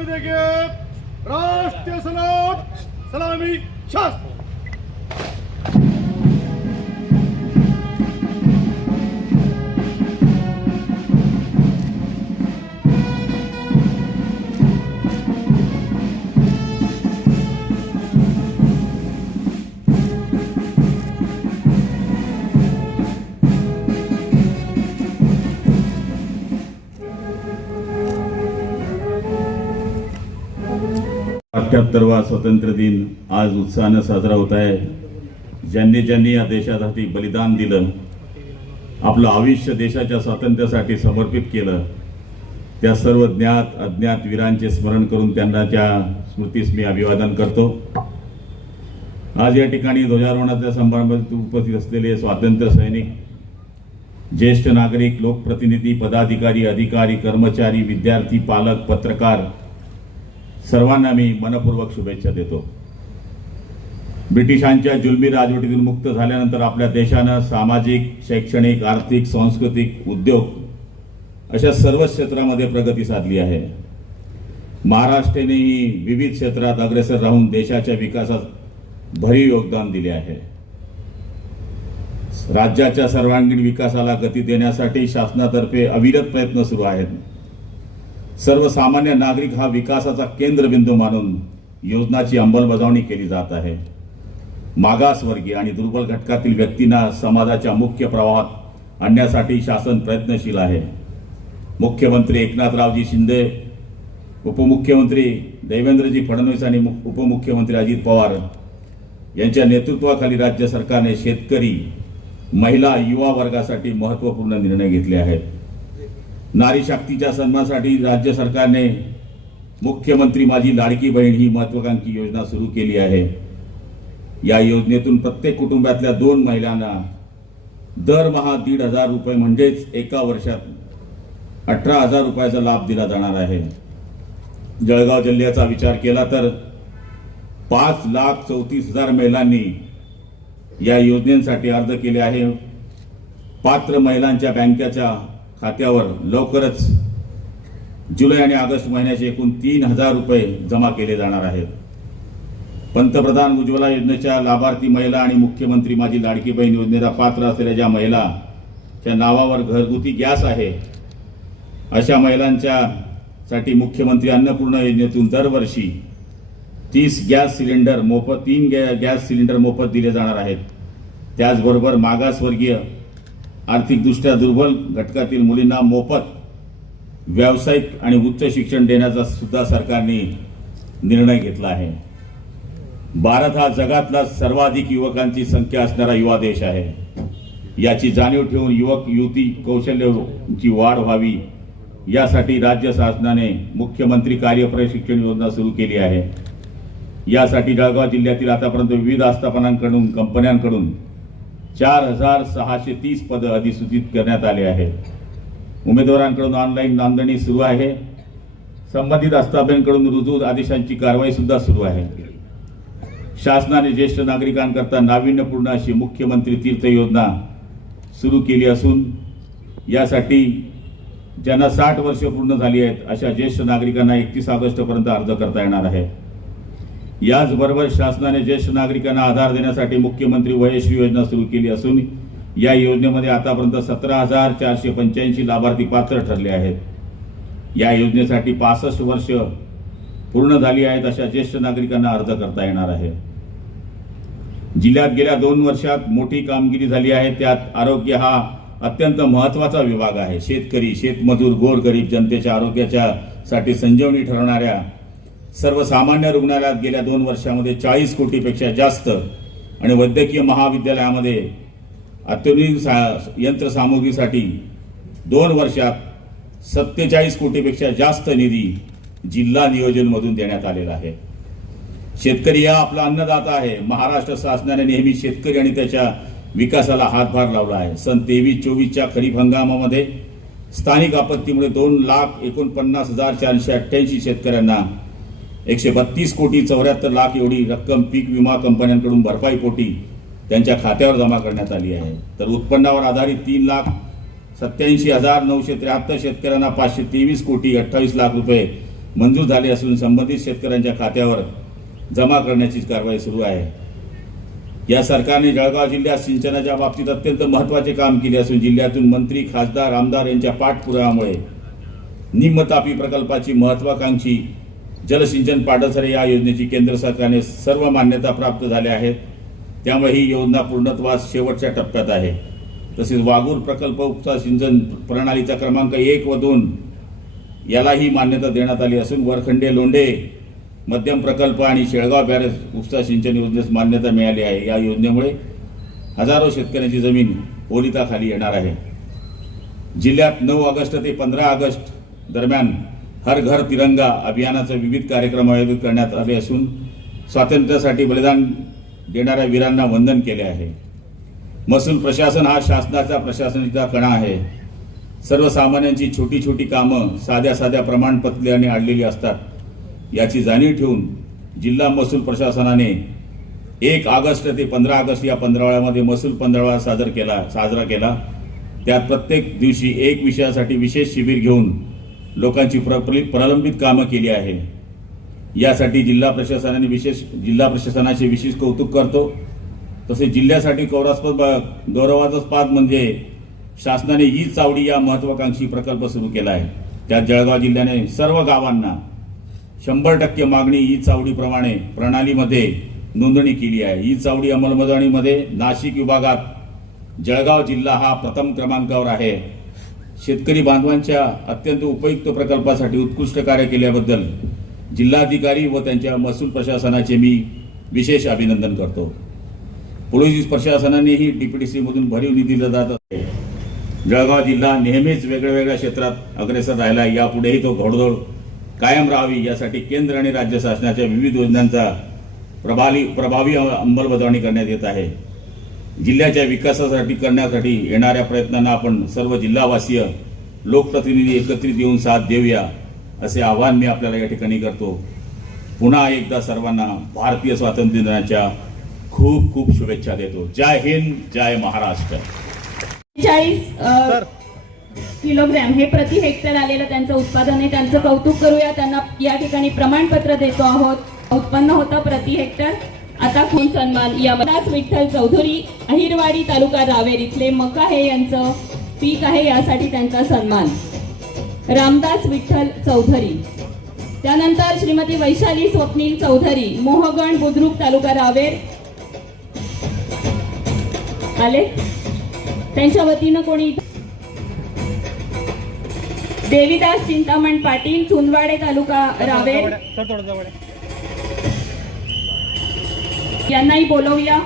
सलामी देंगे राष्ट्रीय सलाम सलामी शास्त्र. अठ्याहत्तरवा स्वातंत्र्य दिन आज उत्साहानं साजरा होत आहे. ज्यांनी ज्यांनी या देशासाठी बलिदान दिलं आपलं आयुष्य देशाच्या स्वातंत्र्यासाठी समर्पित केलं त्या सर्व ज्ञात अज्ञात वीरांचे स्मरण करून त्यांना त्या स्मृतीस मी अभिवादन करतो. आज या ठिकाणी ध्वजारोहणाच्या समारंभात उपस्थित असलेले स्वातंत्र्य सैनिक ज्येष्ठ नागरिक लोकप्रतिनिधी पदाधिकारी अधिकारी कर्मचारी विद्यार्थी पालक पत्रकार सर्वांना मी मनपूर्वक शुभेच्छा देतो. ब्रिटिशांच्या जुलमी राजवटीतून मुक्त झाल्यानंतर आपल्या देशानं सामाजिक शैक्षणिक आर्थिक सांस्कृतिक उद्योग अशा सर्व क्षेत्रामध्ये प्रगती साधली आहे. महाराष्ट्रानेही विविध क्षेत्रात अग्रेसर राहून देशाच्या विकासात भरीव योगदान दिले आहे. राज्याच्या सर्वांगीण विकासाला गती देण्यासाठी शासनातर्फे अविरत प्रयत्न सुरू आहेत. सर्वसामान्य नागरिक हा विकासाचा केंद्रबिंदू मानून योजनाची अंमलबजावणी केली जात आहे. मागासवर्गीय आणि दुर्बल घटकातील व्यक्तींना समाजाच्या मुख्य प्रवाहात आणण्यासाठी शासन प्रयत्नशील आहे. मुख्यमंत्री एकनाथरावजी शिंदे उपमुख्यमंत्री देवेंद्रजी फडणवीस आणि उपमुख्यमंत्री अजित पवार यांच्या नेतृत्वाखाली राज्य सरकारने शेतकरी महिला युवा वर्गासाठी महत्त्वपूर्ण निर्णय घेतले आहेत. नारी शक्तीच्या सन्मानासाठी राज्य सरकारने मुख्यमंत्री माझी लाडकी बहीण ही महत्वाकांक्षी योजना सुरू केली आहे. या योजनेतून प्रत्येक कुटुंबातल्या दोन महिलांना दरमहा दीड हजार रुपये म्हणजेच एका वर्षात अठरा हजार रुपयाचा लाभ दिला जाणार आहे. जळगाव जिल्ह्याचा विचार केला तर पाच लाख चौतीस हजार महिलांनी या योजनेसाठी अर्ज केले आहे. पात्र महिलांच्या बँकेच्या खात्यावर लवकरच जुलै आणि ऑगस्ट महिन्याचे एकूण तीन हजार रुपये जमा केले जाणार आहेत. पंतप्रधान उज्ज्वला योजनेच्या लाभार्थी महिला आणि मुख्यमंत्री माझी लाडकी बहीण योजनेला पात्र असलेल्या ज्या महिलाच्या नावावर घरगुती गॅस आहे अशा महिलांच्या साठी मुख्यमंत्री अन्नपूर्णा योजनेतून दरवर्षी तीस गॅस सिलेंडर मोफत तीन गॅ गॅस सिलेंडर मोफत दिले जाणार आहेत. त्याचबरोबर मागासवर्गीय आर्थिकदृष्ट्या दुर्बल घटकातील मुलींना मोफत व्यावसायिक आणि उच्च शिक्षण देण्याचा सुद्धा सरकारने निर्णय घेतला आहे. भारत हा जगातला सर्वाधिक युवकांची संख्या असणारा युवा देश आहे. याची जाणीव ठेवून युवक युवती कौशल्यची वाढ व्हावी यासाठी राज्य शासनाने मुख्यमंत्री कार्य प्रशिक्षण योजना सुरू केली आहे. यासाठी जळगाव जिल्ह्यातील आतापर्यंत विविध आस्थापनांकडून कंपन्यांकडून चार हजार सहाशे तीस पदं अधिसूचित करण्यात आले आहेत. उमेदवारांकडून ऑनलाईन नोंदणी सुरू आहे. संबंधित आस्थापनांकडून रुजू आदेशांची कारवाई सुद्धा सुरू आहे. शासनाने ज्येष्ठ नागरिकांकरता नाविन्यपूर्ण अशी मुख्यमंत्री तीर्थ योजना सुरू केली असून यासाठी ज्यांना साठ वर्ष पूर्ण झाली आहेत अशा ज्येष्ठ नागरिकांना एकतीस ऑगस्टपर्यंत अर्ज करता येणार आहे. याचबरोबर शासनाने ज्येष्ठ नागरिकांना आधार देण्यासाठी मुख्यमंत्री वयश्री योजना सुरू केली असून या योजनेमध्ये आतापर्यंत सतरा हजार चारशे पंच्याऐंशी लाभार्थी पात्र ठरले आहेत. या योजनेसाठी पासष्ट वर्ष पूर्ण झाली आहेत अशा ज्येष्ठ नागरिकांना अर्ज करता येणार आहे. जिल्ह्यात गेल्या दोन वर्षात मोठी कामगिरी झाली आहे. त्यात आरोग्य हा अत्यंत महत्त्वाचा विभाग आहे. शेतकरी शेतमजूर गोरगरीब जनतेच्या आरोग्याच्या साठी संजीवनी ठरणाऱ्या सर्वसामान्य रुग्णालयात गेल्या दोन वर्षामध्ये चाळीस कोटीपेक्षा जास्त आणि वैद्यकीय महाविद्यालयामध्ये अत्याधुनिक सा- यंत्रसामुग्रीसाठी दोन वर्षात सत्तेचाळीस कोटीपेक्षा जास्त निधी जिल्हा नियोजनमधून देण्यात आलेला आहे. शेतकरी हा आपला अन्नदाता आहे. महाराष्ट्र शासनाने नेहमी शेतकरी आणि त्याच्या विकासाला हातभार लावला आहे. सन तेवीस चोवीसच्या खरीप हंगामामध्ये स्थानिक आपत्तीमुळे दोन लाख एकोणपन्नास हजार चारशे अठ्ठ्याऐंशी शेतकऱ्यांना एकशे बत्तीस कोटी चौऱ्याहत्तर लाख एवढी रक्कम पीक विमा कंपन्यांकडून भरपाई पोटी त्यांच्या खात्यावर जमा करण्यात आली आहे. तर उत्पन्नावर आधारित तीन लाख सत्याऐंशी हजार नऊशे त्र्याहत्तर शेतकऱ्यांना पाचशे तेवीस कोटी अठ्ठावीस लाख रुपये मंजूर झाले असून संबंधित शेतकऱ्यांच्या खात्यावर जमा करण्याची कारवाई सुरू आहे. या सरकारने जळगाव जिल्ह्यात सिंचनाच्या बाबतीत अत्यंत महत्त्वाचे काम केले असून जिल्ह्यातून मंत्री खासदार आमदार यांच्या पाठपुराव्यामुळे निम्मतापी प्रकल्पाची महत्वाकांक्षी जलसिंचन पाडसरे या योजनेची केंद्र सरकारने सर्व मान्यता प्राप्त झाल्या आहेत. त्यामुळे ही योजना पूर्णत्वास शेवटच्या टप्प्यात आहे. तसेच वागूर प्रकल्प उपसा सिंचन प्रणालीचा क्रमांक एक व दोन यालाही मान्यता देण्यात आली असून वरखंडे लोंढे मध्यम प्रकल्प आणि शेळगाव बॅरेज उपसा सिंचन योजनेस मान्यता मिळाली आहे. या योजनेमुळे हजारो शेतकऱ्यांची जमीन ओलिताखाली येणार आहे. जिल्ह्यात नऊ ऑगस्ट ते पंधरा ऑगस्ट दरम्यान हर घर तिरंगा अभियानाचे विविध कार्यक्रम आयोजित करण्यात आले असून स्वातंत्र्यासाठी बलिदान देणाऱ्या वीरांना वंदन केले आहे. महसूल प्रशासन हा शासनाचा प्रशासनाचा कणा आहे. सर्वसामान्यांची छोटी छोटी कामं साध्या साध्या प्रमाणपत्राने आणलेली असतात. याची जाणीव ठेवून जिल्हा महसूल प्रशासनाने एक ऑगस्ट ते पंधरा ऑगस्ट या पंधरावळ्यामध्ये महसूल पंधरवडा सादर केला साजरा केला. त्यात प्रत्येक दिवशी एक विषयासाठी विशेष शिबिर घेऊन लोकांची प्रपली प्रलंबित कामं केली आहे. यासाठी जिल्हा प्रशासनाने विशेष जिल्हा प्रशासनाचे विशेष कौतुक करतो. तसेच जिल्ह्यासाठी गौरवास्पद ब- गौरवास्पद म्हणजे शासनाने ई चावडी या महत्वाकांक्षी प्रकल्प सुरू केला आहे. त्यात जळगाव जिल्ह्याने सर्व गावांना शंभर टक्के मागणी ई चावडीप्रमाणे प्रणालीमध्ये नोंदणी केली आहे. ई चावडी अंमलबजावणीमध्ये नाशिक विभागात जळगाव जिल्हा हा प्रथम क्रमांकावर आहे. शेतकरी बांधवांच्या अत्यंत उपयुक्त प्रकल्पासाठी उत्कृष्ट कार्य केल्याबद्दल जिल्हाधिकारी व त्यांच्या महसूल प्रशासनाचे मी विशेष अभिनंदन करतो. पोलीस प्रशासनानेही डीपीडीसी सीमधून भरीव निधी दिला जात आहे जळगाव जिल्हा नेहमीच वेगळ्या वेगळ्या क्षेत्रात अग्रेसर राहिला यापुढेही तो घोडदौड कायम राहावी यासाठी केंद्र आणि राज्य शासनाच्या विविध योजनांचा प्रभावी प्रभावी अंमलबजावणी करण्यात येत आहे. जिल्ह्याच्या विकासासाठी करण्यासाठी येणाऱ्या प्रयत्नांना आपण सर्व जिल्हावासीय लोकप्रतिनिधी एकत्रित येऊन साथ देऊया असे आवाहन मी आपल्याला या ठिकाणी करतो. पुन्हा एकदा सर्वांना भारतीय स्वातंत्र्य दिनाच्या खूप खूप शुभेच्छा देतो. जय हिंद जय महाराष्ट्र. चाळीस किलोग्रॅम हे प्रति हेक्टर आलेलं त्यांचं उत्पादन आहे. त्यांचं कौतुक करूया. त्यांना या ठिकाणी प्रमाणपत्र देतो आहोत. उत्पन्न होतं प्रति हेक्टर. आता खून सन्मान या विठ्ठल चौधरी अहिरवाडी तालुका रावेर इथले मका हे यांचं पीक आहे यासाठी त्यांचा सन्मान. रामदास विठ्ठल चौधरी. त्यानंतर श्रीमती वैशाली स्वप्नील चौधरी मोहगण बुद्रुक तालुका रावेर आले. त्यांच्या वतीनं कोणी देवीदास चिंतामण पाटील चुनवाडे तालुका रावेर. यांनाही बोलवूया.